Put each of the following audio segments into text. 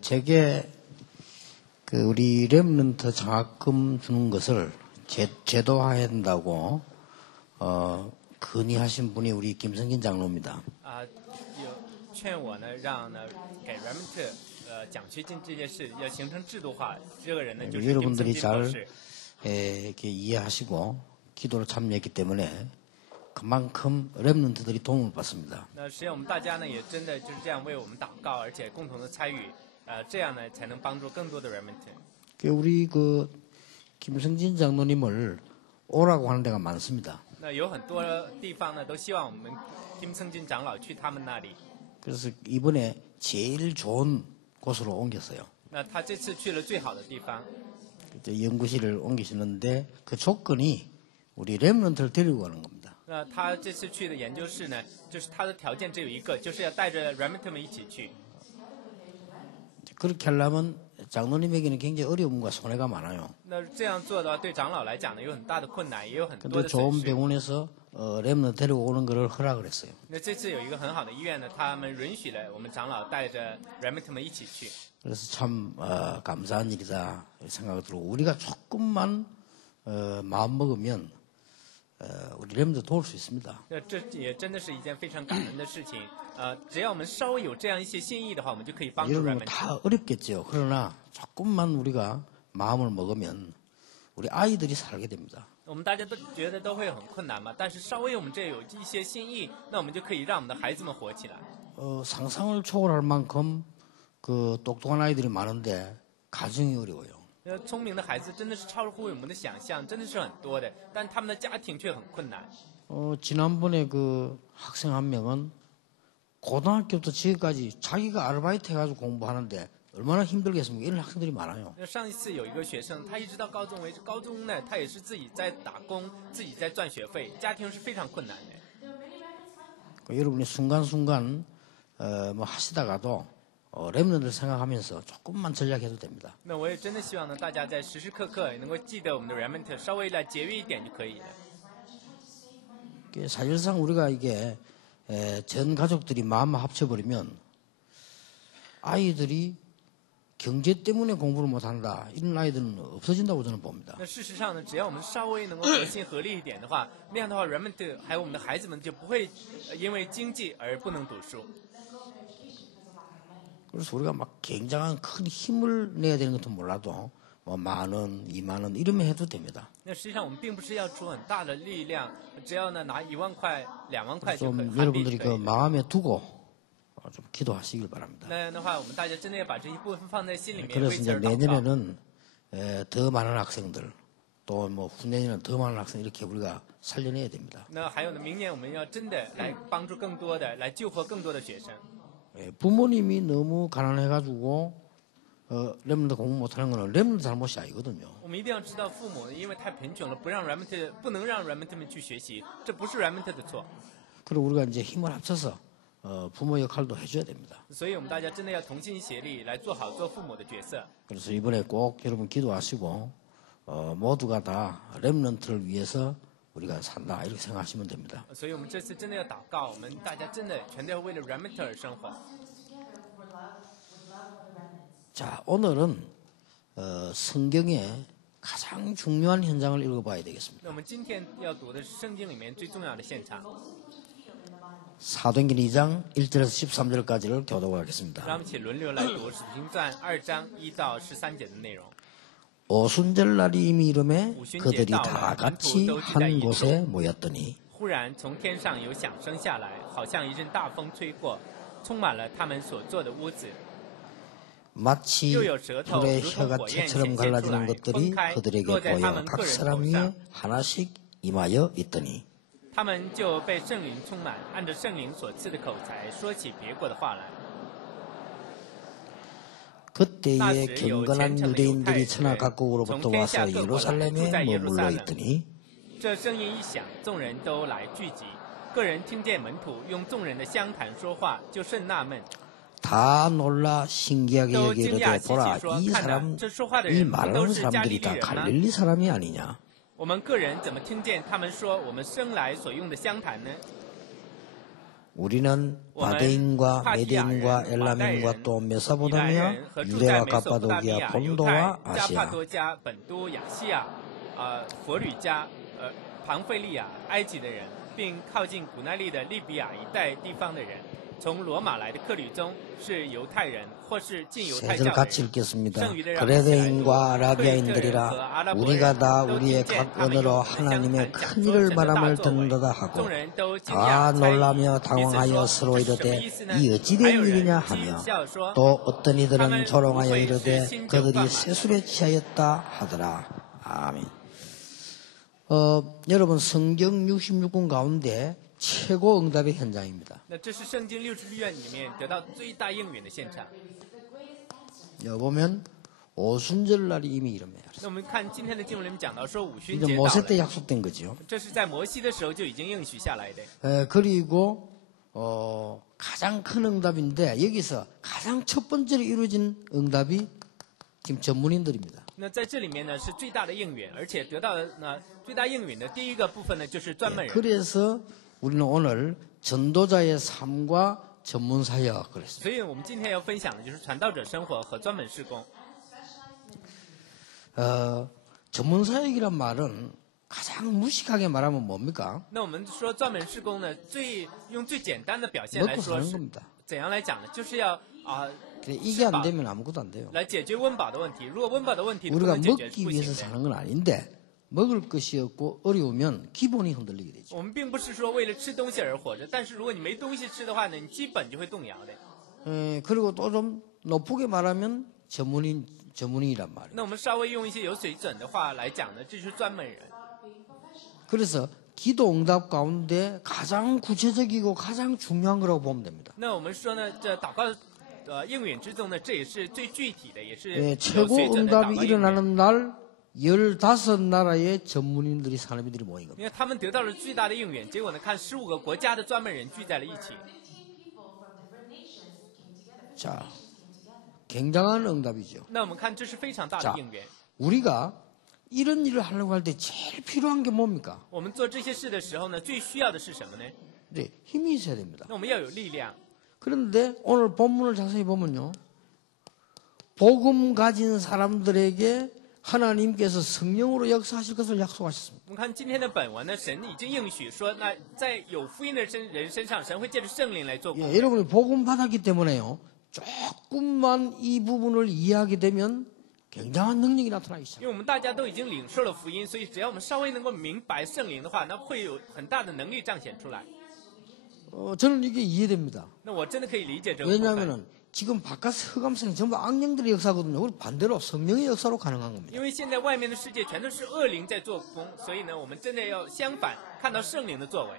제게 우리 렘넌트 장학금 주는 것을 제도화해야 된다고 건의하신 분이 우리 김성진 장로입니다. 劝我呢，让呢给 Remnant 奖学金这件事要形成制度化。这个人呢就是김성진 여러분들이 잘博士。 이렇게 이해하시고 기도로 참여했기 때문에 그만큼 렘넌트들이 도움을 받습니다. 那实际上我们大家呢也真的就是这样为我们祷告，而且共同的参与，这样呢才能帮助更多的 Remnant。 우리 김성진 장로님을 오라고 하는 데가 많습니다. 那有很多地方呢都希望我们김성진长老去他们那里。 그래서 이번에 제일 좋은 곳으로 옮겼어요. 那他这次去了最好的地方。 연구실을 옮기시는데 그 조건이 우리 렘넌트를 데리고 가는 겁니다. 那他这次去的研究室呢，就是他的条件只有一个，就是要带着 Remnant 们一起去。 그렇게 하려면 장로님에게는 굉장히 어려움과 손해가 많아요. 那这样做的话，对长老来讲呢，有很大的困难，也有很多 근데 的损 좋은 失。 병원에서 렘넌트 데리고 오는 것을 허락을 했어요. 那这次有一个很好的医院呢，他们允许了我们长老带着 Remnant 们一起去。 그래서 참 감사한 일이다 생각이 들고 우리가 조금만 마음 먹으면 우리 렘넌트 도울 수 있습니다. 那这也真的是一件非常感恩的事情。只要我们稍微有这样一些心意的话，我们就可以帮助 여러분 Remnant。 다 어렵겠죠. 그러나 조금만 우리가 마음을 먹으면 우리 아이들이 살게 됩니다. 我们大家都觉得都会很困难嘛，但是稍微我们这有一些心意，那我们就可以让我们的孩子们活起来。 상상을 초월할 만큼 똑똑한 아이들이 많은데 가정이 어려워요. 聪明的孩子真的是超乎我们的想象，真的是很多的，但他们的家庭却很困难。 지난번에 학생 한 명은 고등학교부터 지금까지 자기가 아르바이트 해가지고 공부하는데 얼마나 힘들겠습니까? 이런 학생들이 많아요. 上一次有一个学生，他一直到高中为止，高中呢他也是自己在打工，自己在赚学费，家庭是非常困难的。 여러분이 순간순간 하시다가도 렘넌트를 생각하면서 조금만 전략해도 됩니다. 那我也真的希望呢，大家在时时刻刻能够记得我们的 Remnant， 稍微来节约一点就可以了。 사실상 우리가 이게 전 가족들이 마음 합쳐버리면 아이들이 경제 때문에 공부를 못한다 이런 아이들은 없어진다고 저는 봅니다. 那事实上呢，只要我们稍微能够合心合力一点的话，那样的话 ，Remnant 还有我们的孩子们就不会因为经济而不能读书。 그래서 우리가 막 굉장한 큰 힘을 내야 되는 것도 몰라도 뭐 10,000원, 20,000원 이러면 해도 됩니다. 那实际上我们并不是要出很大的力量，只要呢拿1万块、2万块就可以。 좀 여러분들이 마음에 두고 좀 기도하시길 바랍니다. 那样的话，我们大家真的要把这一部分放在心里面， 그래서 为此 이제 而祷告。 내년에는 더 많은 학생들 또 뭐 후내년에는 더 많은 학생 이렇게 우리가 살려내야 됩니다. 那还有呢，明年我们要真的来帮助更多的，来救活更多的学生。 부모님이 너무 가난해가지고 렘넌트 공부 못하는 거는 렘넌트 잘못이 아니거든요. 我们一定要知道，父母呢因为太贫穷了，不能让 Remnant 们去学习，这不是 Remnant 的错。 그리고 우리가 이제 힘을 합쳐서 부모 역할도 해줘야 됩니다. 所以我们大家真的要同心协力，来做好做父母的角色。 그래서 이번에 꼭 여러분 기도하시고 모두가 다 렘넌트를 위해서 우리가 산다 이렇게 생각하시면 됩니다. 所以我们这次真的要祷告，我们大家真的全都要为了 Remnant 而生活。 자, 오늘은 성경의 가장 중요한 현장을 읽어봐야 那 되겠습니다. 我们今天要读的是圣经里面最重要的现场。 사도행전 2장 1절에서 13절까지를 교독을 하겠습니다. 让我们一起轮流来读《使徒行传》2章1到13节的内容。 오순절 날이 이미 이름에 그들이 다 같이 한 곳에 모였더니 忽然从天上有响声下来，好像一阵大风吹过，充满了他们所坐的屋子。 마치 불의 혀가 채처럼 갈라지는 것들이 그들에게 보여 각 사람 위에 하나씩 임하여 있더니 他们就被圣灵充满，按着圣灵所赐的口才说起别国的话来。 그때에 경건한 유대인들이 천하 각국으로부터 와서 예루살렘에 머물러 있더니 这声音一响，众人都来聚集。个人听见门徒用众人的相谈说话，就甚纳闷， 다 놀라 신기하게 都 여기게 惊讶 이르되 稀奇 보라 说：“ 이 看哪， 사람 这说话的 이 人不都 말하는 是加利 사람들이 利 다 人吗？ 갈릴리 사람이 아니냐? 我们个人怎么听见他们说我们生来所用的相谈呢？” 우리는 我们 바데인과 帕提亚人、 메데인과 马代 엘라민과 人、 또 以来 메사보다미아 人和住在 유대와 美索不达米 갑바도기아 亚、犹太、 본도와 加帕 아시아 多加、本都、亚细亚、佛吕加、庞菲利亚、埃及的人，并靠近古奈利的利比亚一带地方的人，从罗马来的客旅中是犹太人或是近犹太 세 教 절 的 같이 人。 읽겠습니다. 剩余的让我们一起来读。 그레데인과 克里特人和 아라비아인들이라 阿拉伯 우리가 人 다 都 우리의 听见 각 他们用 언어로 我们的 하나님의 讲坛讲 큰 说 일을 神的大 말함을 作为， 듣는도다 하고 众人都惊 다 讶猜疑， 놀라며 彼此 당황하여 说 서로 这是什么 이르되 意思呢？ 이 还 어찌된 有 일이냐 人讥 하며 笑说 또 어떤 他 이들은 们 조롱하여 不会是 이르되 新酒 그들이 灌满。 세술에 취하였다 하더라. 아멘. 여러분 성경 66권 가운데 최고 응답의 현장입니다. 那这是圣经66卷里面得到最大应允的现场。 여기 보면 오순절 날이 이미 이름이에요. 那我们看今天的经文里面讲到说五旬 이제 节到 모세 때 了， 약속된 거죠. 这是在摩西的时候就已经应许下来的。 그리고 가장 큰 응답인데 여기서 가장 첫 번째로 이루어진 응답이 지금 전문인들입니다. 那在这里面呢是最大的应允，而且得到的呢最大应允的第一个部分呢就是专门人。 그래서 우리는 오늘 전도자의 삶과 전문 사역 그랬습니다. 所以我们今天要分享的就是传道者生活和专门事工。 전문 사역이란 말은 가장 무식하게 말하면 뭡니까? 那我们说专门事工呢，用最简单的表现来 먹고 说 사는 是 겁니다. 怎样来讲呢？就是要근데 이게 안 되면 아무것도 안 돼요. 来解决温饱的问题。如果温饱的问题不 우리가 能解决是 먹기 不 위해서 行的。 사는 건 아닌데 먹을 것이 없고 어려우면 기본이 흔들리게 되죠. 我们并不是说为了吃东西而活着，但是如果你没东西吃的话呢，你基本就会动摇的。 그리고 또 좀 높게 말하면 전문인이란 말이에요. 那我们稍微用一些有水准的话来讲呢，这就是专门人。 그래서 기도 응답 가운데 가장 구체적이고 가장 중요한 거라고 보면 됩니다. 那我们说呢，这祷告应允之中呢，这也是最具体的，也是 예, 有 최고 水准的祷 응답이 告应允。 일어나는 날 15나라의 전문인들이 사람들이 모인 겁니다. 因为他们得到了最大的应允，结果呢，看15个国家的专门人聚在了一起。 자, 굉장한 응답이죠. 那我们看，这是非常大的 자 应允。 우리가 이런 일을 하려고 할 때 제일 필요한 게 뭡니까? 我们做这些事的时候呢，最需要的是什么呢？ 네, 힘이 있어야 됩니다. 那我们要有力量。 그런데 오늘 본문을 자세히 보면요. 복음 가진 사람들에게 하나님께서 성령으로 역사하실 것을 약속하셨습니다. 我们看今天的本文呢，神已经应许说，那在有福音的人身上，神会借着圣灵来做工。 예, 여러분이 복음 받았기 때문에요. 조금만 이 부분을 이해하게 되면 굉장한 능력이 나타나기 因 시작합니다. 为我们大家都已经领受了福音，所以只要我们稍微能够明白圣灵的话，那会有很大的能力彰显出来。 저는 이게 이해됩니다. 那我真的可以理解这个部分。 왜냐하면 지금 바깥 흑암성이 전부 악령들의 역사거든요. 우리 반대로 성령의 역사로 가능한 겁니다. 因为现在外面的世界全都是恶灵在做工，所以呢，我们真的要相反，看到圣灵的作为。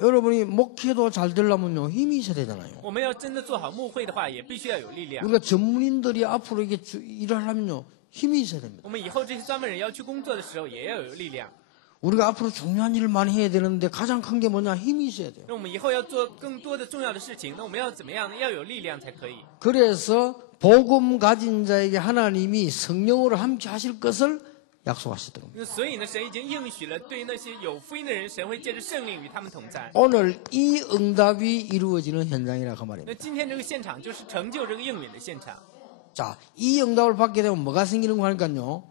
여러분이 목회도 잘 되려면요 힘이 있어야 되잖아요. 我们要真的做好牧会的话，也必须要有力量。 우리가 전문인들이 앞으로 이게 일을 하려면요 힘이 있어야 됩니다. 我们以后这些专门人要去工作的时候，也要有力量。 우리가 앞으로 중요한 일을 많이 해야 되는데 가장 큰 게 뭐냐? 힘이 있어야 돼요. 那我们以后要做更多的重要的事情，那我们要怎么样呢？要有力量才可以。 그래서 복음 가진 자에게 하나님이 성령으로 함께 하실 것을 약속하시더라고요. 那所以呢，神已经应许了，对于那些有福音的人，神会借着圣灵与他们同在。 오늘 이 응답이 이루어지는 현장이라 그 那 말입니다. 今天这个现场就是成就这个应允的现场。 자, 이 응답을 받게 되면 뭐가 생기는 거 하니까요.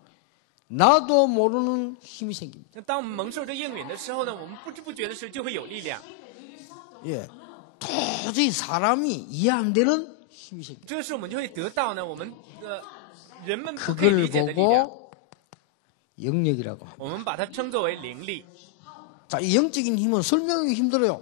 나도 모르는 힘이 생깁니다. 那当我们蒙受这应允的时候呢，我们不知不觉的时候就会有力量。 예. 도저히 사람이 이해 안 되는 힘이 생깁니다. 这个时候我们就会得到呢，我们人们不可以 그걸 理解的力量。 보고 영역이라고 합니다. 我们把它称作为灵力， 자, 이 영적인 힘은 설명하기 힘들어요.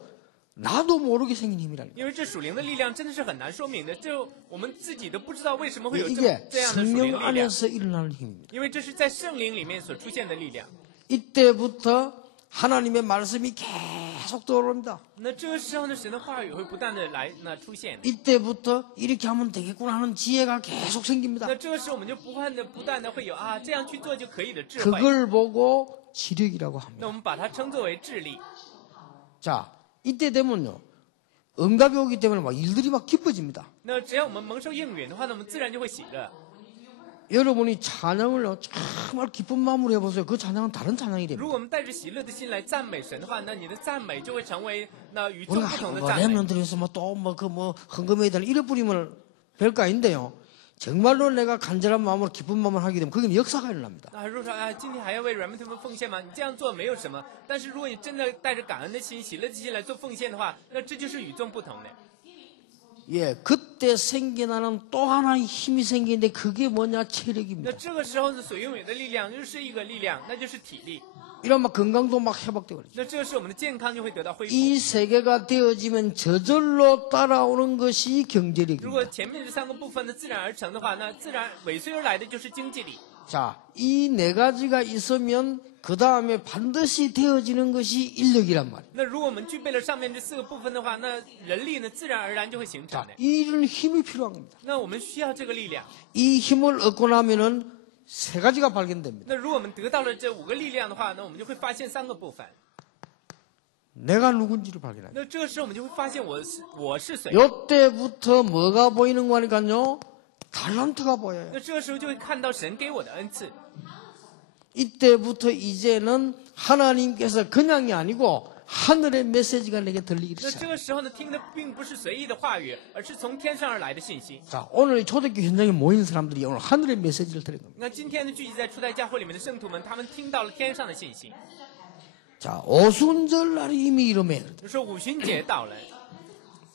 나도 모르게 생긴 힘이라는 거예요. 因为这属灵的力量真的是很难说明的，就我们自己都不知道为什么会有 이게 这样的属灵 성령 力量， 안에서 일어나는 힘입니다. 因为这是在圣灵里面所出现的力量。 이때부터 하나님의 말씀이 계속 떠오릅니다. 那这个时候呢，神的话语会不断的来出现。 이때부터 이렇게 하면 되겠구나 하는 지혜가 계속 생깁니다. 那这个时候我们就不断的会有这样去做就可以的智慧。 그걸 보고 지력이라고 那 합니다. 我们把它称作为智力。 자, 이때 되면요. 응답이 오기 때문에 막 일들이 막 기뻐집니다. 那只要我们蒙受应允的话呢，我们自然就会喜乐。 여러분이 찬양을 정말 기쁜 마음으로 해보세요. 그 찬양은 다른 찬양이 如 됩니다. 果我们带着喜乐的心来赞美神的话，那你的赞美就会成为那与众 우리가 不同的 뭐 赞美。 랩런들에서 헌금해야 되는 이래 뿌리면 별거 아닌데요. 정말로 내가 간절한 마음으로 기쁜 마음을 하게 되면 그게 역사가 일어납니다. 那如果说啊，今天还要为人们他们奉献吗？你这样做没有什么，但是如果你真的带着感恩的心、喜乐的心来做奉献的话，那这就是与众不同的。 예, 그때 생겨나는 또 하나의 힘이 생기는데 그게 뭐냐? 那 체력입니다. 这个时候呢，所拥有的力量就是一个力量，那就是体力。 이런 막 건강도 막 회복되고 그러죠. 那这个时候我们的健康就会得到恢复。 이 세계가 되어지면 저절로 따라오는 것이 如 경제력입니다. 果前面这三个部分呢自然而成的话，那自然尾随而来的就是经济力。 자, 이 네 가지가 있으면 그 다음에 반드시 되어지는 것이 인력이란 말이에요. 那如果我们具备了上面这四个部分的话，那人力呢自然而然就会形成 자, 的。 이런 힘이 필요한 겁니다. 那我们需要这个力量。 이 힘을 얻고 나면은 세 가지가 발견됩니다. 那如果我们得到了这5个力量的话，那我们就会发现3个部分。 내가 누군지를 발견합니다. 那这个时候我们就会发现我是谁。 요때부터 뭐가 보이는 거니까요? 탤런트가 보여요. 那这个时候就会看到神给我的恩赐。 이때부터 이제는 하나님께서 그냥이 아니고 하늘의 메시지가 내게 들리기 那这 시작합니다. 个时候呢，听的并不是随意的话语，而是从天上而来的信息。 자, 오늘 초대교회 현장에 모인 사람들이 오늘 하늘의 메시지를 들은 겁니다. 那今天呢，聚集在初代教会里面的圣徒们，他们听到了天上的信息。 자, 오순절 날이 이미 이름에 就说五旬节到了，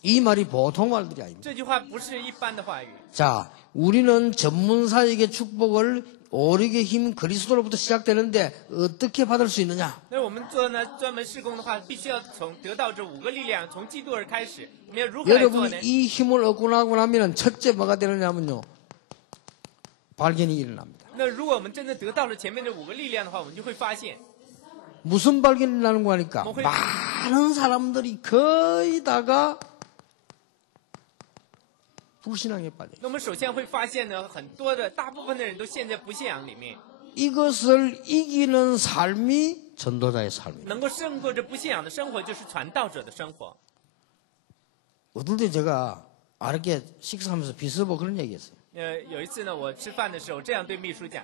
이 말이 보통 말들이 아닙니다. 这句话不是一般的话语。 자, 우리는 전문사에게 축복을 오르게 힘 그리스도로부터 시작되는데 어떻게 받을 수 있느냐? 那我们做呢专门事工的话，必须要得到这5个力量，从基督而开始。我们要如何来做 여러분이 呢？ 이 힘을 얻고 나고 나면 첫째 뭐가 되느냐면요. 발견이 일어납니다. 那如果我们真的得到了前面这5个力量的话，我们就会发现， 무슨 발견이 나는 거 하니까 뭐 회- 많은 사람들이 거의 다가 불신앙에 빠져요. 那我们首先会发现呢，很多的大部分的人都陷在不信仰里面。 이것을 이기는 삶이 전도자의 삶이에요. 能够胜过这不信仰的生活，就是传道者的生活。 어떨 때 제가 아르게 식사하면서 비서보 그런 얘기했어요. 有一次呢，我吃饭的时候这样对秘书讲：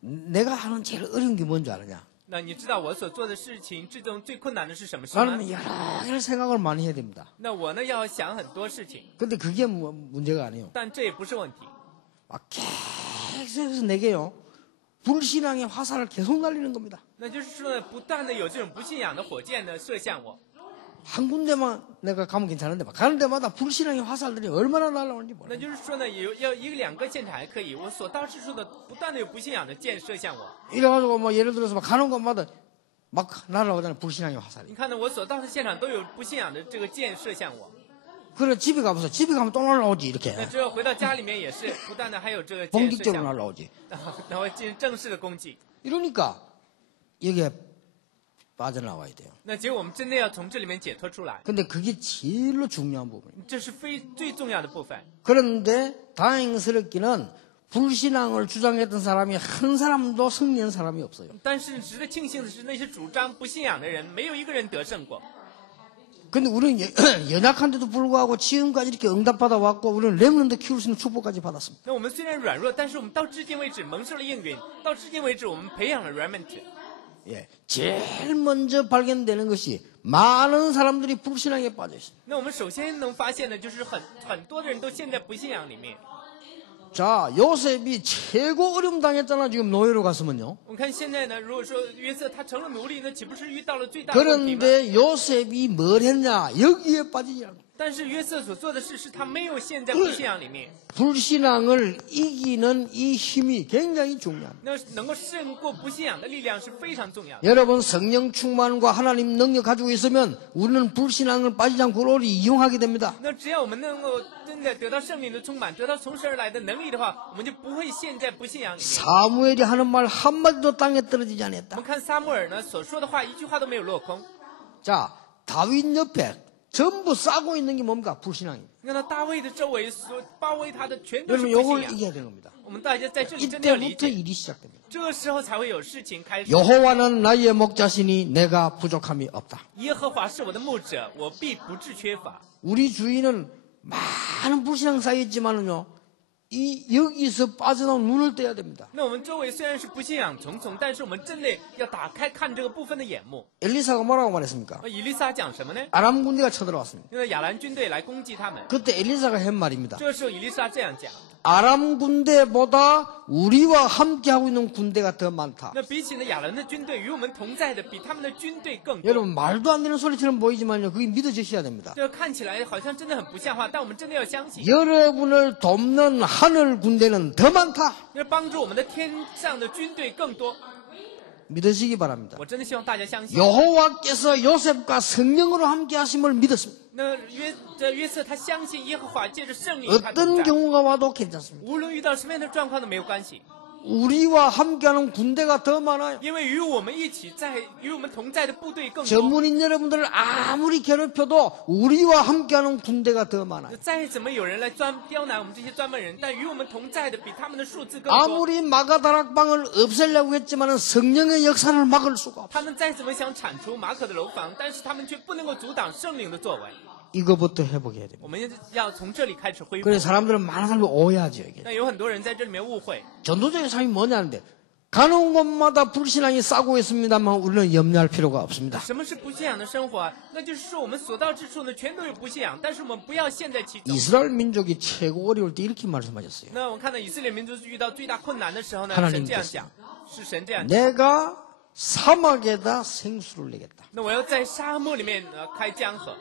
내가 하는 제일 어려운 게 뭔지 아느냐? 那你知道我所做的事情之中最困难的是什么事吗？ 나는 여러 가지 생각을 많이 해야 됩니다. 那我呢要想很多事情， 근데 그게 문제가 아니에요. 但这也不是问题。 막 계속해서 내게요. 불신앙의 화살을 계속 날리는 겁니다. 那就是说呢，不断的有这种不信仰的火箭呢射向我。 한 군데만 내가 가면 괜찮은데 막 가는 데마다 불신앙의 화살들이 얼마나 날아오는지 那 몰라요. 就是说呢，要1个2个现场还可以，我所到之处的不断的有不信仰的箭射向我。 이래가지고 뭐 예를 들어서 막 가는 곳마다 막 날아오잖아요. 불신앙의 화살이. 你看呢，我所到的现场都有不信仰的这个箭射向我。 그래 집에 가보세요. 집에 가면 또 날아오지 那 이렇게. 之后回到家里面也是不断的还有这个箭射 본격적으로 向我， 날아오지. 然后进行正式的攻击。 이러니까 여기에 빠져나와야 돼요. 那结果我们真的要从这里面解脱出来， 근데 그게 제일로 중요한 부분이에요. 这是最重要的部分。 그런데 다행스럽기는 불신앙을 주장했던 사람이 한 사람도 승리한 사람이 없어요. 但是值得庆幸的是，那些主张不信仰的人，没有一个人得胜过。 근데 우리는 연약한데도 불구하고 지금까지 이렇게 응답받아 왔고 우리는 렘넌트 키울 수 있는 축복까지 받았습니다. 那我们虽然软弱，但是我们到至今为止蒙受了应允，到至今为止我们培养了 remnant。 예, 제일 먼저 발견되는 것이 많은 사람들이 불신앙에 빠져 있습니다. 那我们首先能发现的就是很多的人都陷在不信仰里面。 자, 요셉이 최고 어려움 당했잖아. 지금 노예로 갔으면요. 我们看现在呢，如果说约瑟他成了奴隶，那岂不是遇到了最大的问题吗？ 그런데 요셉이 뭘 했냐? 여기에 빠지지 않고 但是约瑟所做的事是他没有陷在不信仰里面。 불신앙을 이기는 이 힘이 굉장히 중요합니다. 那能够胜过不信仰的力量是非常重要的。 여러분 성령 충만과 하나님 능력 가지고 있으면 우리는 불신앙을 빠지지 않고 오래 이용하게 됩니다. 那只要我们能够真的得到圣灵的充满，得到从神而来的能力的话，我们就不会陷在不信仰里面。 사무엘이 하는 말 한마디도 땅에 떨어지지 我 않았다. 们看撒母耳呢所说的话，一句话都没有落空。 자, 다윗 옆에 전부 싸고 있는 게 뭡니까? 불신앙입니다. 你看到大卫的周围所包围他的全都是 여러분 不信 이걸 仰。 이겨야 되는 겁니다. 我们大家在这里真的要理 이때부터 解， 일이 시작됩니다. 这个时候才会有事情开始。 여호와는 나의 목자시니 내가 부족함이 없다. 耶和华是我的牧者，我必不致缺乏。 우리 주위는 많은 불신앙 쌓였지만은요, 여기서 빠져나온 눈을 떼야 됩니다. 那我们周围虽然是不信仰重重，但是我们真的要打开看这个部分的眼目。 엘리사가 뭐라고 말했습니까? 以利撒讲什么呢？ 아람 군대가 쳐들어왔습니다. 因为亚兰军队来攻击他们， 그때 엘리사가 한 말입니다. 这个时候以利撒这样讲。 아람 군대보다 우리와 함께하고 있는 군대가 더 많다. 那比起呢亚兰的军队与我们同在的，比他们的军队更多。 여러분 말도 안 되는 소리처럼 보이지만요. 그게 믿어지셔야 됩니다. 这看起来好像真的很不像话，但我们真的要相信， 여러분을 돕는 하늘 군대는 더 많다. 那帮助我们的天上的军队更多。 믿으시기 바랍니다. 我真的希望大家相信。 여호와께서 요셉과 성령으로 함께 하심을 믿었습니다. 那约瑟他相信耶和华借着圣灵与他同 어떤 在， 경우가 와도 괜찮습니다. 无论遇到什么样的状况都没有关系， 우리와 함께하는 군대가 더 많아요. 因为与我们一起在、与我们同在的部队更多。 전문인 여러분들을 아무리 괴롭혀도 우리와 함께하는 군대가 더 많아요. 再怎么有人来刁难我们这些专门人，但与我们同在的比他们的数字更多。 아무리 마가다락방을 없애려고 했지만 성령의 역사를 막을 수가 없어요. 他们再怎么想铲除马可的楼房，但是他们却不能够阻挡圣灵的作为。 이거부터 회복해야 됩니다. 我们要从这里开始恢复。 그래서 사람들은 많은 사람이 오해하죠. 이게. 那有很多人在这里面误会， 전도적인 삶이 뭐냐는데 가는 곳마다 불신앙이 싸고 있습니다만 우리는 염려할 필요가 없습니다. 什么是不信仰的生活啊？那就是说我们所到之处呢，全都有不信仰，但是我们不要陷在其中。 이스라엘 민족이 최고 어려울 때 이렇게 말씀하셨어요. 那我们看到以色列民族遇到最大困难的时候呢， 하나님께서 神这样讲，是神这样讲。 내가 사막에다 생수를 내겠다. 那我要在沙漠里面开江河，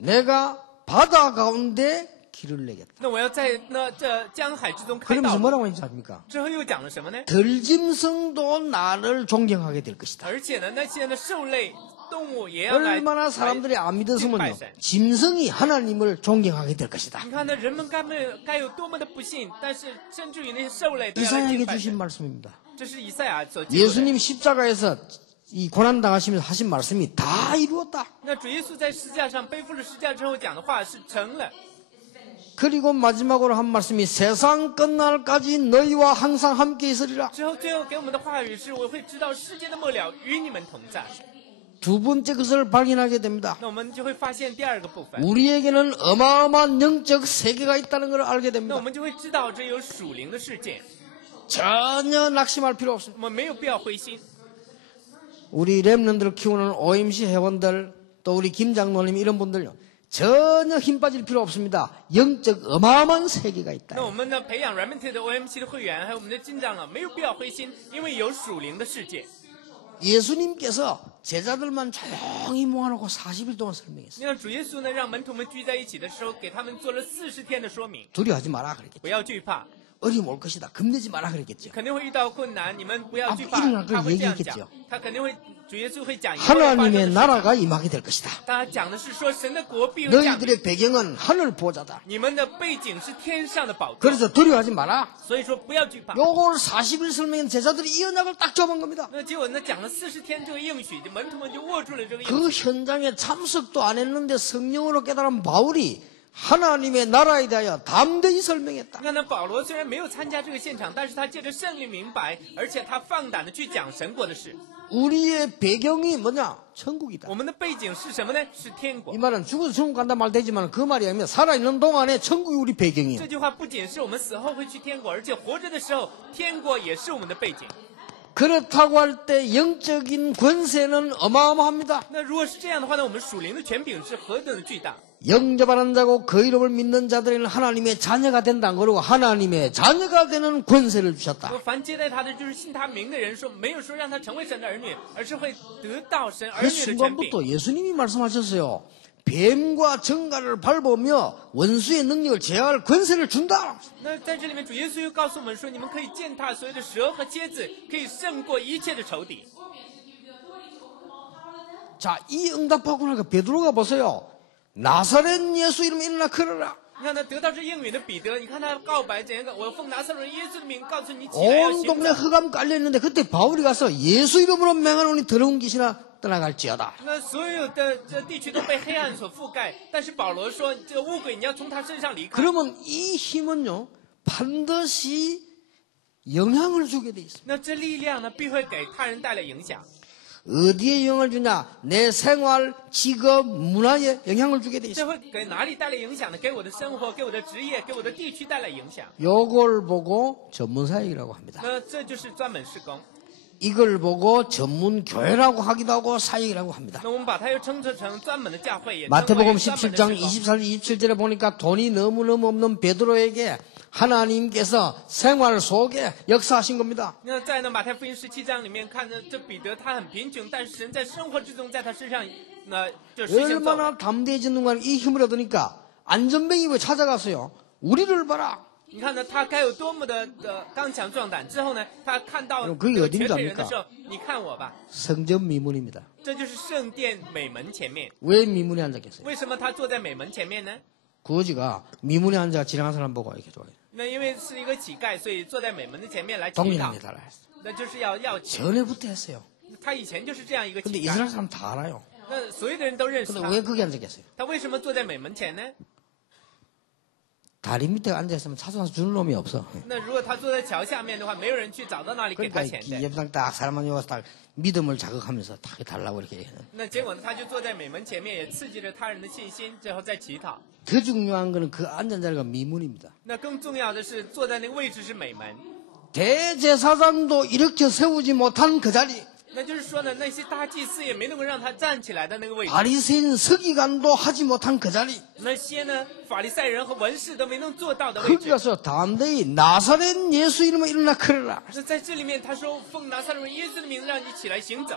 내가 바다 가운데 길을 내겠다. 那我要在这江海之中开道 그러면서 路。 뭐라고 했는지 아십니까? 之后又讲了什么呢？ 들짐승도 나를 존경하게 될 것이다. 而且呢，那些呢兽类动物也要来。 얼마나 사람들이 안 믿었으면요. 敬拜神。 짐승이 하나님을 존경하게 될 것이다. 你看呢，人们该有多么的不幸，但是甚至于那些兽类都要来 이사야에게 敬拜 주신 神。 말씀입니다. 这是以赛亚所记录的。 예수님 십자가에서 이 고난 당하시면서 하신 말씀이 다 이루었다. 那主耶稣在十字架上背负了十字架之后讲的话是成了。 그리고 마지막으로 한 말씀이 세상 끝날까지 너희와 항상 함께 있으리라. 之后最后给我们的话语是：我会知道世界的末了与你们同在。 두 번째 것을 발견하게 됩니다. 那我们就会发现第二个部分， 우리에게는 어마어마한 영적 세계가 있다는 걸 알게 那 됩니다. 我们就会知道这有属灵的世界， 전혀 낙심할 필요 없습니다. 我们没有必要灰心。 우리 랩런들을 키우는 OMC 회원들 또 우리 김 장로님 이런 분들요. 전혀 힘 빠질 필요 없습니다. 영적 어마어마한 세계가 那 있다. 我们呢，培养 Remnant 的 OMC 的会员，还有我们的金长老，没有必要灰心，因为有属灵的世界。 예수님께서 제자들만 조용히 모아놓고 40일 동안 설명했어요. 那主耶稣呢，让门徒们聚在一起的时候，给他们做了40天的说明， 두려워하지 마라 그랬겠죠. 不要惧怕， 어려움 올 것이다. 겁내지 마라 그랬겠죠. 肯定会遇到困难，你们不要惧怕。 일어날 걸 他会这样 얘기했겠죠 讲，他肯定会，主耶稣会讲以后要发生的 하나님의 事情。 나라가 임하게 될 것이다. 他讲的是说神的国必会降临， 너희들의 배경은 하늘 보좌다. 你们的背景是天上的宝座， 그래서 두려워하지 마라. 所以说不要惧怕。 요걸 40일 설명한 제자들이 이 언약을 딱 잡은 겁니다. 那结果呢，讲了40天这个应许，门徒们就握住了这个应许。 그 현장에 참석도 안 했는데 성령으로 깨달은 바울이 하나님의 나라에 대하여 담대히 설명했다. 你看呢，保罗虽然没有参加这个现场，但是他借着圣灵明白，而且他放胆的去讲神国的事。 우리의 배경이 뭐냐? 천국이다. 我们的背景是什么呢？是天国 이 。 말은 죽어서 천국 간다 말 되지만 그 말이 아니면 살아있는 동안에 천국이 우리 배경이에요. 这句话不仅是我们死后会去天国，而且活着的时候，天国也是我们的背景。 그렇다고 할 때 영적인 권세는 어마어마합니다. 那如果是这样的话呢，我们属灵的权柄是何等的巨大！ 영접하는 자고 그 이름을 믿는 자들에는 하나님의 자녀가 된다. 그러고 하나님의 자녀가 되는 권세를 주셨다. 凡接待他的，就是信他名的人，说没有说让他成为神的儿女，而是会得到神儿 그 女的权柄。 순간부터 예수님이 말씀하셨어요. 뱀과 정갈을 밟으며 원수의 능력을 제어할 권세를 준다. 那在这里面，主耶稣又告诉我们说，你们可以践踏所有的蛇和蝎子，可以胜过一切的仇敌。 자, 이 응답하고 나니까 베드로가 보세요. 나사렛 예수 이름 일어나 걸어라. 你看他得到这应允的彼得，你看他告白怎样的？我奉拿撒勒人耶稣的名告诉你起来要 온 行 동네 走。 흑암 깔려있는데 그때 바울이 가서 예수 이름으로 맹하노니 더러운 귀신아 떠나갈지어다. 那所有的这地区都被黑暗所覆盖，但是保罗说，这个污鬼你要从他身上离开。 그러면 이 힘은요 반드시 영향을 주게 돼 있습니다. 那这力量呢，必会给他人带来影响。 어디에 영향을 주냐? 내 생활, 직업, 문화에 영향을 주게 돼 这 있어. 会给哪里带来影响呢？给我的生活、给我的职业、给我的地区带来影响。 요걸 보고 전문사역이라고 합니다. 那这就是专门事工。 이걸 보고 전문 교회라고 하기도 하고 사역이라고 합니다. 那我们把它又称之成专门的教会，也称为 마태복음 专门的 17장 事工。 24절 27절에 보니까 돈이 너무너무 없는 베드로에게 하나님께서 생활 속에 역사하신 겁니다. 那在呢马太福音17章里面看着，这彼得他很贫穷，但是神在生活之中在他身上，就实行作为。 얼마나 담대해지는가 이 힘을 얻으니까 안전뱅이에 찾아갔어요. 우리를 봐라. 你看呢，他该有多么的刚强壮胆。之后呢，他看到 그게 瘸 어딘지 腿人的 압니까? 时候，你看我吧， 성전 미문입니다. 这就是圣殿美门前面。 왜 미문에 앉았겠어요? 为什么他坐在美门前面呢？ 구호지가 미문에 앉아 지나간 사람 보고 이렇게 좋아해요. 那因为是一个乞丐，所以坐在美门的前面来祈祷， 동일합니다. 那就是要钱。 전에부터 했어요. 他以前就是这样一个 근데 乞 이스라엘 丐， 사람 다 알아요. 那所有的人都认识 근데 他。 왜 거기 앉았겠어요? 他为什么坐在美门前呢？ 다리 밑에 앉아있으면 찾아와서 주는 놈이 없어. 那如果他坐在桥下面的话，没有人去找到那里给 그러니까 他钱的。 옆당 딱 사람만 와서 딱 믿음을 자극하면서 다 달라고 이렇게. 那结果呢，他就坐在美门前面，也刺激着他人的信心，最后再乞讨。 더 중요한 거는 그 앉은 자리가 미문입니다. 那更重要的是，坐在那个位置是美门。 대제사장도 이렇게 세우지 못한 그 자리. 那就是说呢，那些大祭司也没能够让他站起来的那个位置。 바리새인 서기관도 하지 못한 그 자리. 那些呢，法利赛人和文士都没能做到的位 거기 置。 가서 담대히 나사렛 예수 이름으로 일어나 걸으라. 那在这里面，他说奉拿撒勒人耶稣的名字让你起来行走，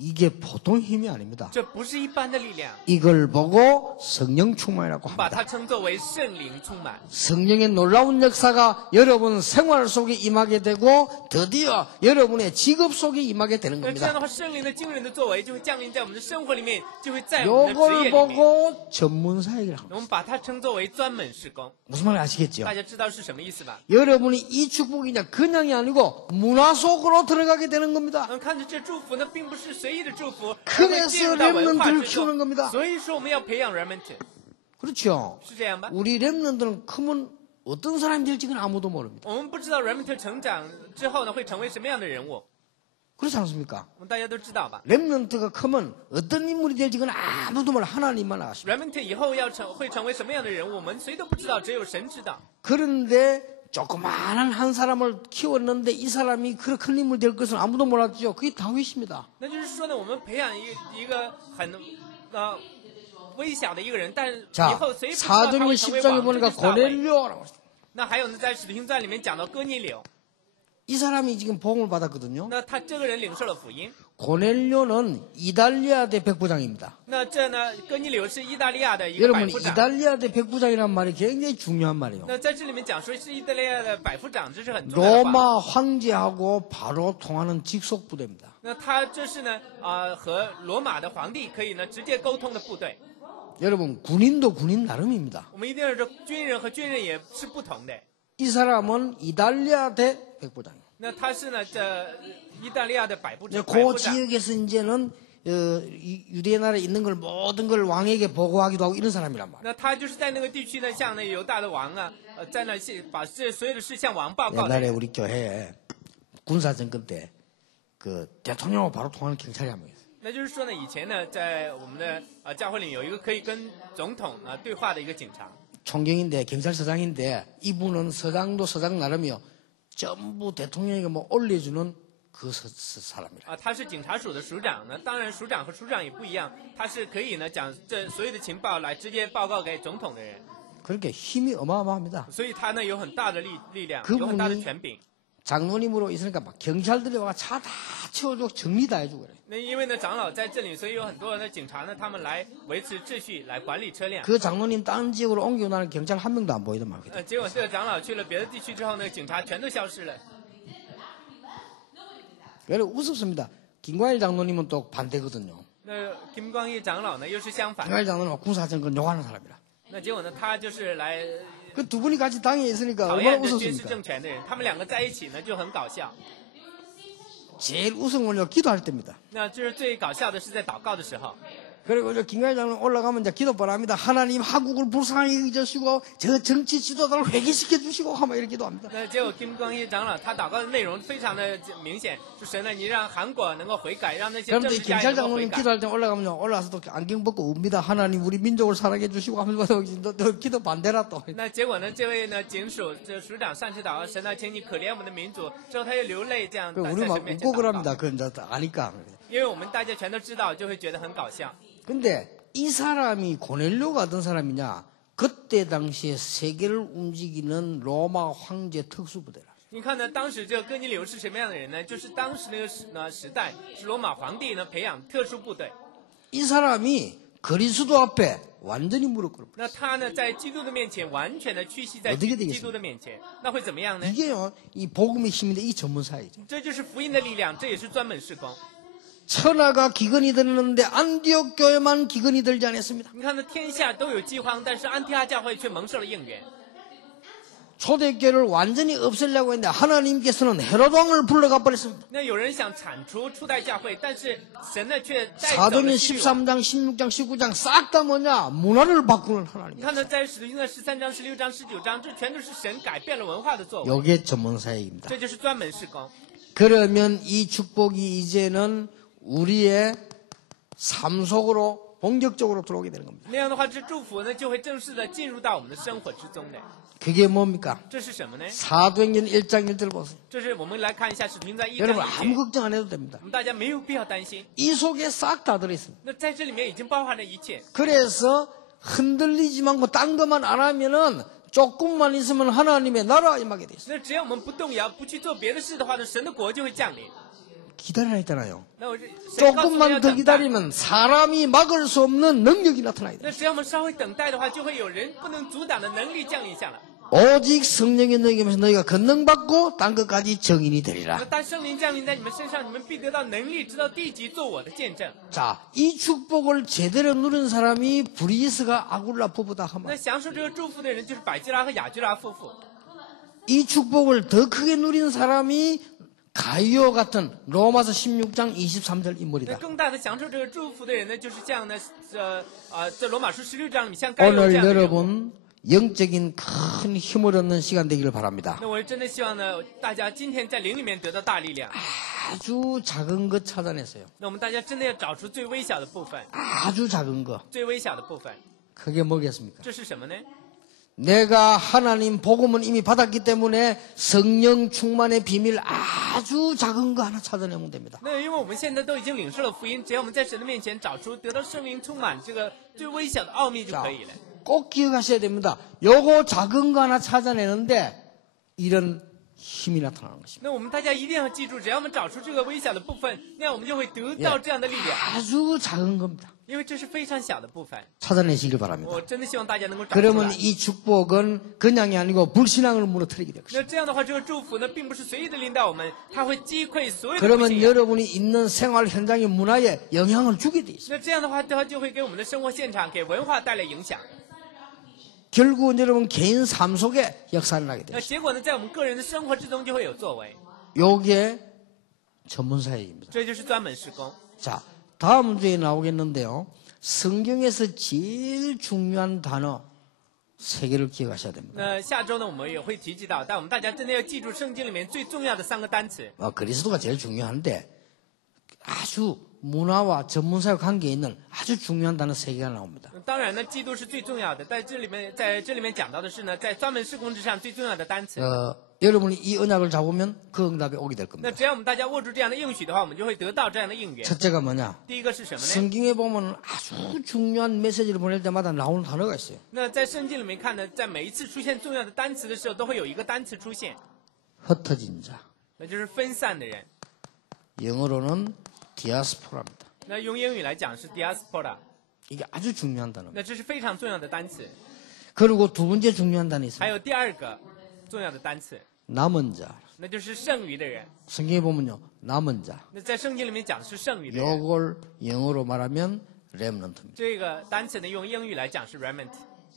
이게 보통 힘이 아닙니다. 这不是一般的力量。 이걸 보고 성령 충만이라고 把 합니다. 它称作为圣灵充满。 성령의 놀라운 역사가 여러분 생활 속에 임하게 되고 드디어 여러분의 직업 속에 임하게 되는 那这样 겁니다. 的话，圣灵的惊人的作为就会降临在我们的生活里面，就会在我们的职 요걸 业里面。 보고 전문사역이라고 합니다. 我们把它称作为专门事工。 무슨 말인지 아시겠죠? 大家知道是什么意思吧？ 여러분이 이 축복이 그냥 그냥이 아니고 문화 속으로 들어가게 되는 겁니다. 看着这祝福呢，并不是随意的祝福， 그래서 而会进入到文化 렘넌트를 之 키우는 中。 겁니다. 所以说，我们要培养 remnant， 그렇죠. 是这样吧？ 우리 렘넌트는 크면 어떤 사람이 될지는 아무도 모릅니다. 我们不知道 remnant 成长之后呢，会成为什么样的人物， 그렇지 않습니까? 我们大家都知道吧 렘넌트가 크면 어떤 인물이 될지는 아무도 몰라. 하나님만 아십니다.？remnant 以后会成为什么样的人物，我们谁都不知道，只有神知道。 그런데 조그마한 한 사람을 키웠는데 이 사람이 그런 큰 인물 될 것은 아무도 몰랐죠. 그게 다윗입니다. 那就是说呢，我们培养一个很微小的一个人，但是以 자, 后谁不知道他 사도행 会成为 10장에 王，这 보니까 就是大卫。 고넬료라고. 那还有呢，在使徒行传里面讲到哥尼流， 이 사람이 지금 복음을 받았거든요. 那他这个人领受了福音。 고넬료는 이달리아 대 백부장입니다. 那这呢，哥尼流是意大利亚的一个百 여러분 夫长。 이달리아 대 백부장이라는 말이 굉장히 중요한 말이에요. 那在这里面讲说是意大利亚的百夫长，这是很重要的话。 로마 황제하고 바로 통하는 직속 부대입니다. 那他这是呢，和罗马的皇帝可以呢直接沟通的部队。 여러분 군인도 군인 나름입니다. 我们一定要说，军人和军人也是不同的。 이 사람은 이달리아 대 백부장. 那他是呢，这意大利亚的百夫 그 长。 지역에서 이제는 유대 나라에 있는 걸 모든 걸 왕에게 보고하기도 하고 이런 사람이란 말이에요. 那他就是在那个地区呢，向那犹大的王啊，在那把这所有的事向王报告的 옛날에 人。 우리 교회에 군사 정권 때 그 대통령하고 바로 통하는 경찰이 한 명 있어요. 那就是说呢，以前呢，在我们的教会里有一个可以跟总统对话的一个警察。 총경인데 경찰서장인데 이분은 서장도 서장 나름이요. 전부 대통령에게 뭐 올려주는 그 사람이라. 他是警察署的署长呢，当然署长和署长也不一样，他是可以呢讲这所有的情报来直接报告给总统的人， 그러니까 힘이 어마어마합니다. 所以他呢有很大的力量， 그분이 有很大的权柄。 장로님으로 있으니까 막 경찰들이 와가 차 다 채워주고 정리 다 해주고 그래. 那因为呢长老在这里，所以有很多的警察呢，他们来维持秩序，来管理车辆。 그 장로님 다른 지역으로 옮기고 나는 경찰 한 명도 안 보이더만. 结果这个长老去了别的地区之后呢，警察全都消失了。 그래 우습습니다. 김광일 장로님은 또 반대거든요. 那金光义长老呢又是相反， 김광일 장로는 군사정권 욕하는 사람이라. 那结果呢他就是来 그 두 분이 같이 당에 있으니까 讨 얼마나 厌这军事 웃었습니까? 政权的人，他们两个在一起呢就很搞笑。 제일 웃은 건요 기도할 때입니다. 那就是最搞笑的是在祷告的时候， 그리고 저 김관희 장로님 올라가면 이제 기도 바랍니다. 하나님 한국을 불쌍히 여겨주시고 저 정치 지도자를 회개시켜 주시고 하면 이렇게 기도합니다. 那结果金光义长老他祷告的内容非常的明显，就神呢，你让韩国能够悔改，让那些政 그런데 治家也 김철 能够悔 장로님 改。 기도할 때 올라가면요. 올라와서 또 안경 벗고 웁니다. 하나님 우리 민족을 사랑해 주시고 하면서 또 기도 반대라 또. 那结果呢，这位呢警署这署长上去祷告，神呢，请你可怜我们的民族，之后他又流泪这样在 우리 막 神面前 웃고 祷告。 그럽니다. 그건 이제 아니까. 因为我们大家全都知道，就会觉得很搞笑。 근데 이 사람이 고넬료가 어떤 사람이냐? 그때 당시에 세계를 움직이는 로마 황제 특수부대라. 你看呢，当时这个哥尼流是什么样的人呢？就是当时那个时代是罗马皇帝呢培养特殊部队。 이 사람이 그리스도 앞에 완전히 무릎 꿇어. 那他呢，在基督的面前完全的屈膝在 어떻게 基 되겠습니까? 督的面前，那会怎么样呢？ 이게요, 이 복음의 힘인데 이 전문사이죠. 这就是福音的力量，这也是专门事工。 천하가 기근이 들었는데 안디옥 교회만 기근이 들지 않았습니다. 你看呢，天下都有饥荒，但是安提阿教会却蒙受了应允。 초대교회를 완전히 없애려고 했는데 하나님께서는 헤롯 왕을 불러가 버렸습니다. 那有人想铲除初代教会，但是神呢却带走 사도행전 了希律王。 13장, 16장, 19장 싹 다 뭐냐? 문화를 바꾸는 你 하나님. 看呢，在使徒行传13章、16章、19章，这全都是神改变了文化的作为， 요게 전문사역입니다. 这就是专门事工。 그러면 이 축복이 이제는 우리의 삶 속으로 본격적으로 들어오게 되는 겁니다. 那样的话，这祝福呢就会正式的进入到我们的生活之中的。 그게 뭡니까? 这是什么呢？ 사도행전 1장 1절 보세요. 这是我们来看一下使徒行传1章 여러분 1 아무 节， 걱정 안 해도 됩니다. 我们大家没有必要担心。 이 속에 싹 다 들어있습니다. 那在这里面已经包含了一切， 그래서 흔들리지 말고 딴 것만 안 하면은 조금만 있으면 하나님의 나라 임하게 돼 있어요. 那只要我们不动摇，不去做别的事的话呢，神的国就会降临。 기다리라 했잖아요. 那我这神告诉我们要 조금만 더 等待。 기다리면 사람이 막을 수 없는 능력이 나타나야 돼요. 那只要我们稍微等待的话，就会有人不能阻挡的能力降临下来。 오직 성령의 능력이면서 너희가 권능받고 딴 것까지 정인이 那 되리라. 当圣灵降临在你们身上，你们必得到能力，直到地极做我的见证。 자, 이 축복을 제대로 누린 사람이 브리스가 아굴라 부부다 那 하면 享受这个祝福的人就是百基拉和雅居拉夫妇。 이 축복을 더 크게 누린 사람이 가이오 같은 로마서 16장 23절 那 인물이다. 更大的享受这个祝福的人呢，就是像呢，这罗马书16章里面像该有这 오늘 样的人物。 여러분 영적인 큰 힘을 얻는 시간 되기를 바랍니다. 那我真的希望呢，大家今天在灵里面得到大力量。 아주 작은 것 찾아냈어요. 那我们大家真的要找出最微小的部分， 아주 작은 거. 最微小的部分， 그게 뭐겠습니까? 这是什么呢？ 내가 하나님 복음은 이미 받았기 때문에 성령 충만의 비밀 아주 작은 거 하나 찾아내면 됩니다. 那因为我们现在都已经领受了福音，只要我们在神的面前找出得到圣灵充满这个最微小的奥秘就可以了。 꼭 기억하셔야 됩니다. 요거 작은 거 하나 찾아내는데 이런 힘이 나타나는 것입니다. 那我们大家一定要记住，只要我们找出这个微小的部分，那样我们就会得到这样的力量， 아주 작은 겁니다. 因为这是非常小的部分。 찾아내시길 바랍니다. 我真的希望大家能够找出 그러면 来。 이 축복은 그냥이 아니고 불신앙을 무너뜨리게 될 것입니다. 那这样的话，这个祝福呢，并不是随意的领导我们，它会击溃所有的不 그러면 信仰。 여러분이 있는 생활 현장의 문화에 영향을 주게 돼 있습니다. 那这样的话，它就会给我们的生活现场、给文化带来影响。 결국은 여러분 개인 삶 속에 역사를 하게 那 됩니다. 结果呢，在我们个人的生活之中就会有作为， 요게 전문사역입니다. 这就是专门施工。 자, 다음 주에 나오겠는데요. 성경에서 제일 중요한 단어 세 개를 기억하셔야 됩니다. 那下周呢，我们也会提及到，但我们大家真的要记住圣经里面最重要的3个单词。 그리스도가 제일 중요한데 아주 문화와 전문사역 관계에 있는 아주 중요한 단어 세 개가 나옵니다. 当然呢，基督是最重要的，在这里面讲到的是呢，在专门施工之上最重要的单词。 여러분이 이 언약을 잡으면 그 응답이 오게 될 那 겁니다. 只要我们大家握住这样的应许的话，我们就会得到这样的应允。 첫째가 뭐냐? 第一个是什么呢？ 성경에 보면 아주 중요한 메시지를 보낼 때마다 나오는 단어가 있어요. 那在圣经里面看呢，在每一次出现重要的单词的时候，都会有一个单词出现， 흩어진 자. 那就是分散的人。 영어로는 디아스포라입니다. 那用英语来讲是 diaspora， 이게 아주 중요한 단어입니다. 那这是非常重要的单词。 그리고 두 번째 중요한 단어 还 있습니다. 有第二个重要的单词， 남은 자. 那就是剩余的人。 성경에 보면요. 남은 자. 那在圣经里面讲的是剩余的人， 요걸 영어로 말하면 렘넌트입니다. 这个单词呢用英语来讲是 remnant。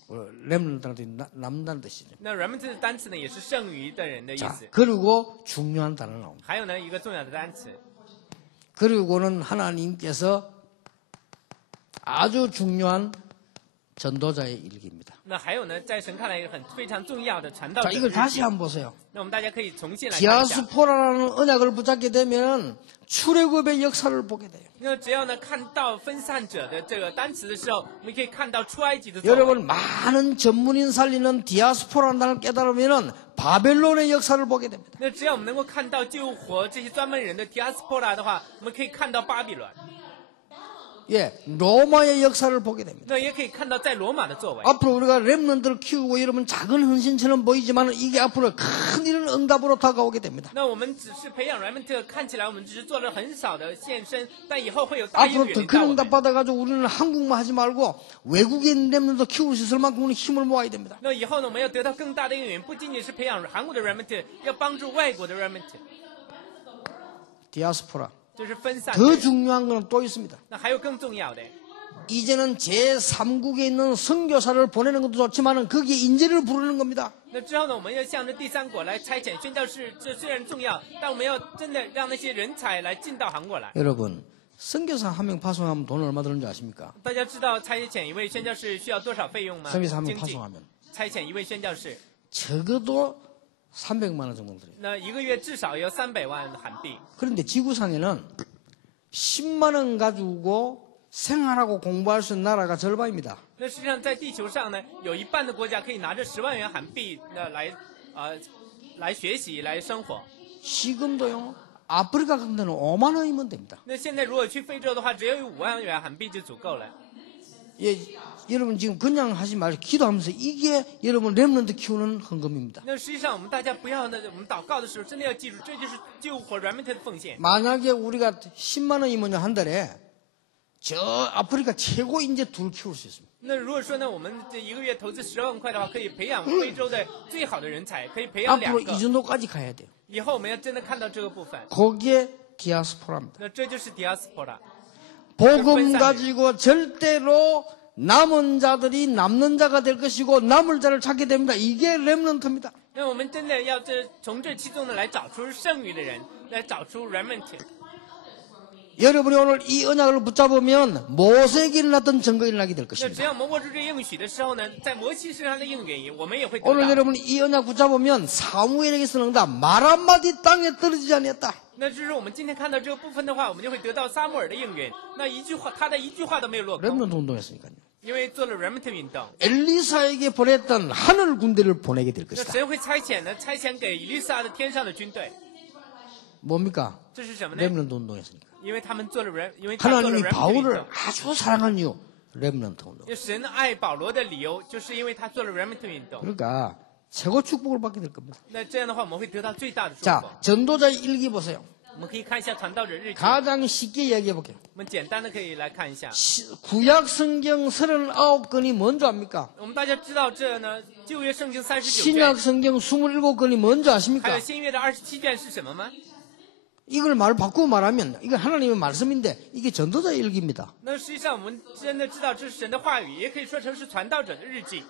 렘넌트는 남다는 뜻이죠. 那 remnant 的单词呢也是剩余的人的意 자, 思。 그리고 중요한 단어 나옵니다. 还有呢一个重要的单词， 그리고는 하나님께서 아주 중요한 전도자의 일기입니다. 那还有呢，在神看来一个非常重要的传道 자, 者 이걸 日 다시 记。 한번 보세요. 那我们大家可以重新来看一下。 디아스포라라는 언약을 붙잡게 되면 출애굽의 역사를 보게 돼요. 那只要呢看到分散者的这个单词的时候，我们可以看到出埃及的作为。 여러분 많은 전문인 살리는 디아스포라는 단어를 깨달으면 바벨론의 역사를 보게 됩니다. 那只要我们能够看到救活这些专门人的 diaspora 的话，我们可以看到巴比伦， 예, 로마의 역사를 보게 됩니다. 那也可以看到在罗马的作为。 앞으로 우리가 렘넌트를 키우고 여러분 작은 헌신처럼 보이지만 이게 앞으로 큰 이런 응답으로 다가오게 됩니다. 那我们只是培养 remnant， 看起来我们只是做了很少的献身，但以后会有大应 앞으로 允 더 临到 큰 我 응답 们。 받아가지고 우리는 한국만 하지 말고 외국인 렘넌트 키울 수 있을 만큼 우리 힘을 모아야 됩니다. 那以后呢，我们要得到更大的应允，不仅仅是培养韩国的 remnant， 要帮助外国的 remnant， 디아스포라. 就是分散。 더 중요한 건 또 있습니다. 那还有更重要的， 이제는 제3국에 있는 선교사를 보내는 것도 좋지만 거기에 인재를 부르는 겁니다. 那之后呢，我们要向着第三国来差遣宣教士，这虽然重要，但我们要真的让那些人才来进到韩国来。 여러분, 선교사 한 명 파송하면 돈 얼마 드는지 아십니까? 大家知道差遣一位宣教士需要多少费用吗？ 선교사 한 명 经济 파송하면 差遣一位宣教士， 적어도 300만 원 정도 들어요. 那一个月至少要300万韩币。 그런데 지구상에는 10만 원 가지고 생활하고 공부할 수 있는 나라가 절반입니다. 那实际上在地球上呢，有一半的国家可以拿着10万元韩币来学习来生活。 지금도요. 아프리카 같은 데는 5만 원이면 됩니다. 那现在如果去非洲的话，只要有5万元韩币就足够了。 예, 여러분 지금 그냥 하지 말고 기도하면서 이게 여러분 렘넌트 키우는 헌금입니다. 那实际上我们大家不要呢，我们祷告的时候真的要记住，这就是救活 remnant 的奉献。 만약에 우리가 10만 원이면 한 달에 저 아프리카 최고 인재 둘 키울 수 있습니다. 那如果说呢，我们这一个月投资10万块的话，可以培养非洲的最好的人才，可以培养앞으로 2 이 个。 정도까지 가야 돼요. 以后我们要真的看到这个部分， 거기에 디아스포라입니다. 那这就是 diaspora。 복음 가지고 절대로 남은 자들이 남는 자가 될 것이고 남을 자를 찾게 됩니다. 이게 렘넌트입니다. 那我们真的要从这其中呢来找出剩余的人，来找出 remnant。 여러분이 오늘 이 언약을 붙잡으면 모세에게 일어났던 증거 일어나게 될 那 것입니다. 只要我们握住这应许的时候呢，在摩西身上的应允，我们也会得 오늘 到。 여러분이 이 언약 붙잡으면 사무엘에게서 응답 말 한마디 땅에 떨어지지 않았다. 那就是我们今天看到这个部分的话，我们就会得到撒母耳的应允。那一句话，他的一句话都没有落空， 렘넌트 운동했으니까요. 因为做了 remnant 运动。 엘리사에게 보냈던 하늘 군대를 보내게 될 那 것이다. 神会差遣给以利撒的天上的军队， 뭡니까? 这是什么呢？ 렘넌트 운동했으니까. 因为他们做了因为他做了 하나님이 remnant 运 바울을 动。 아주 사랑한 이유 렘넌트 운동. 因为神爱保罗的理由，就是因为他做了 remnant 运动。 그러니까 최고 축복을 받게 될 겁니다. 那这样的话，我们会得到最大的祝福。 자, 전도자의 일기 보세요. 我们可以看一下传道者日记， 가장 쉽게 이야기해 볼게요. 我们简单的可以来看一下。 구약 성경 39권이 뭔지 압니까? 我们大家知道这呢，旧约圣经39 신약 卷， 성경 27권이 뭔지 还有 아십니까? 新约的27卷是什么吗？ 이걸 말 바꾸고 말하면 이거 하나님의 말씀인데 이게 전도자의 일기입니다. 那实际上我们真的知道这是神的话语，也可以说成是传道者的日记。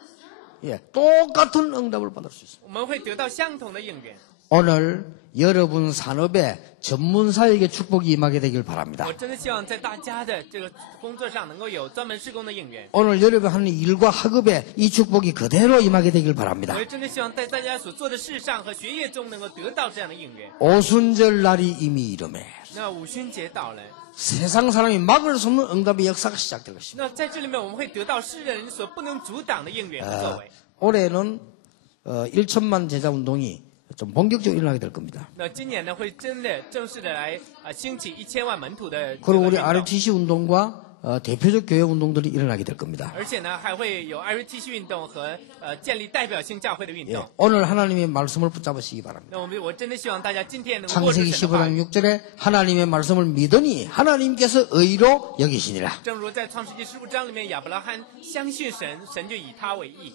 예, 똑같은 응답을 받을 수 있습니다. 我们会得到相同的应允。 오늘 여러분 산업에 전문사에게 축복이 임하게 되길 바랍니다. 我真的希望在大家的这个工作上能够有专门施工的应允。 오늘 여러분 하는 일과 학업에 이 축복이 그대로 임하게 되길 바랍니다. 我也真的希望在大家所做的事上和学业中能够得到这样的应允。 오순절 날이 이미 이름에 那五旬节到了， 세상 사람이 막을 수 없는 응답의 역사가 시작될 것입니다. 那在这里面我们会得到世人所不能阻挡的应允和作为。 올해는 1천만 제자 운동이 좀 본격적으로 일어나게 될 겁니다. 那今年呢，会真的正式的来兴起1000万门徒的这个 그리고 运 우리 动， RTC 운동과 대표적 교회 운동들이 일어나게 될 겁니다. 而且呢，还会有 RTC 运动和建立代表性教会的运 예, 动。 오늘 하나님의 말씀을 붙잡으시기 바랍니다. 那我真的希望大家今天能够握住 창세기 神的话语， 15장 6절에 하나님의 말씀을 믿으니 하나님께서 의로 여기시니라. 正如在创世纪15章里面，亚伯拉罕相信神，神就以他为义。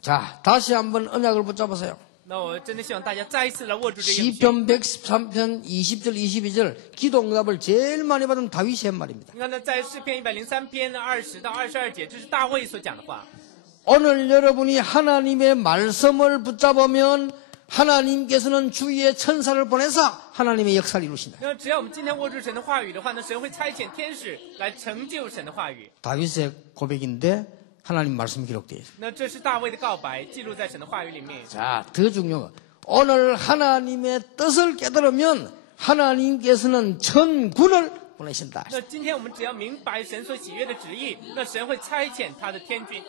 자, 다시 한번 언약을 붙잡으세요. 那我真的希望大家再一次来握住这个应许。 시편 113편 20절 22절 기도 응답을 제일 많이 받은 다윗의 말입니다. 你看呢，在诗篇103篇20到22节，这是大卫所讲的话。 오늘 여러분이 하나님의 말씀을 붙잡으면 하나님께서는 주위에 천사를 보내서 하나님의 역사를 이루신다. 那只要我们今天握住神的话语的话呢，神会差遣天使来成就神的话语。 다윗의 고백인데 하나님 말씀이 기록되어 있습니다. 那这是大卫的告白，记录在神的话语里面。 자, 더 중요한 건 오늘 하나님의 뜻을 깨달으면 하나님께서는 천군을 보내신다. 那今天我们只要明白神所喜悦的旨意，那神会差遣他的天军。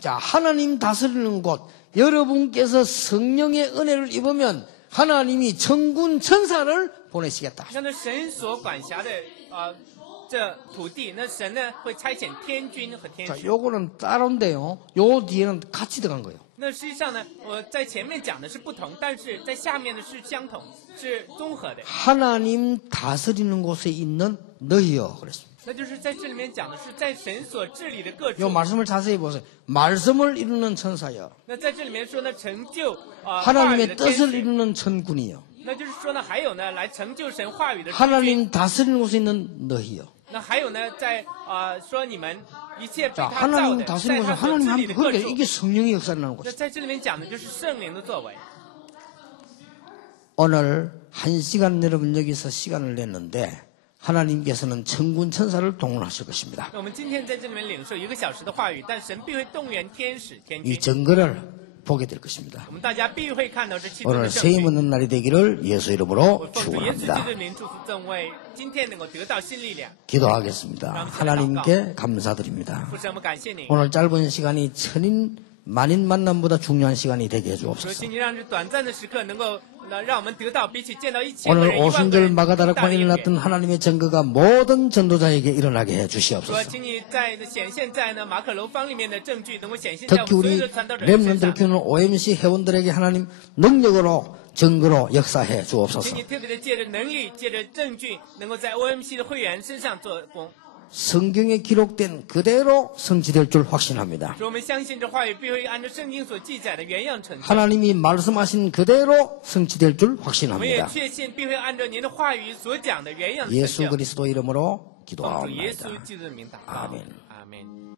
자, 하나님 다스리는 곳, 여러분께서 성령의 은혜를 입으면 하나님이 천군 천사를 보내시겠다. 那呢，神所管辖的这土地，那神呢会差遣天军和天 자, 使。 요거는 따로인데요. 요 뒤에는 같이 들어간 거예요. 那实际上呢，我在前面讲的是不同，但是在下面的是相同，是综合的。 하나님 다스리는 곳에 있는 너희여 그랬습니다. 那就是在这里面讲的是在神所治理的各 요 处。 말씀을 자세히 보세요. 말씀을 이루는 천사여. 那在这里面说呢，成就话语 하나님의 的天 뜻을 使。 이루는 천군이여. 那就是说呢，还有呢，来成就神话语的天军。 하나님 다스리는 곳에 있는 너희여. 那还有呢，在说你们一切被 자, 他造 하나님 的， 다스리는 在 곳에 他所 하나님 治理 함께 的各 그게 处。 이게 성령의 역사를 나는 那 곳이죠. 在这里面讲的就是圣灵的作为。 오늘 1시간 여러분 여기서 시간을 냈는데 하나님께서는 천군 천사를 동원하실 것입니다. 那我们今天在这里面领受1个小时的话语，但神必会动员天使、天 이 军。 증거를 보게 될 것입니다. 我们大家必会看到这其中 오늘 的证 세임 据。 얻는 날이 되기를 예수 我 이름으로 奉主耶稣基督 축원합니다. 的名祝福众位，今天能够得到新力量。 기도하겠습니다. 하나님께 감사드립니다. 父神，我们感谢你。 오늘 짧은 시간이 천인 만인 만남보다 중요한 시간이 되게 主， 해주옵소서. 请你让这短暂的时刻能够让我们得到比起见到1000个 오늘 人、1万个 오순절 人更大 마가다락방에 的应 일어났던 验。 하나님의 증거가 모든 전도자에게 일어나게 해 主啊， 주시옵소서. 请你在显现在呢马可楼方里面的证据能够显现在我 특히 们所有 우리 的传道者身 렘넌트를 上。 키우는 OMC 회원들에게 하나님 능력으로 증거로 역사해 请 주옵소서. 你特别的借着能力，借着证据，能够在 OMC 的会员身上做工。 성경에 기록된 그대로 성취될 줄 확신합니다. 主，我们相信这话语必会按照圣经所记载的原样成就。 하나님이 말씀하신 그대로 성취될 줄 我们也 확신합니다. 确信必会按照您的话语所讲的原样成 예수 就。 그리스도 이름으로 奉主耶 기도합니다. 稣基督的名祷告。 아멘. 阿门。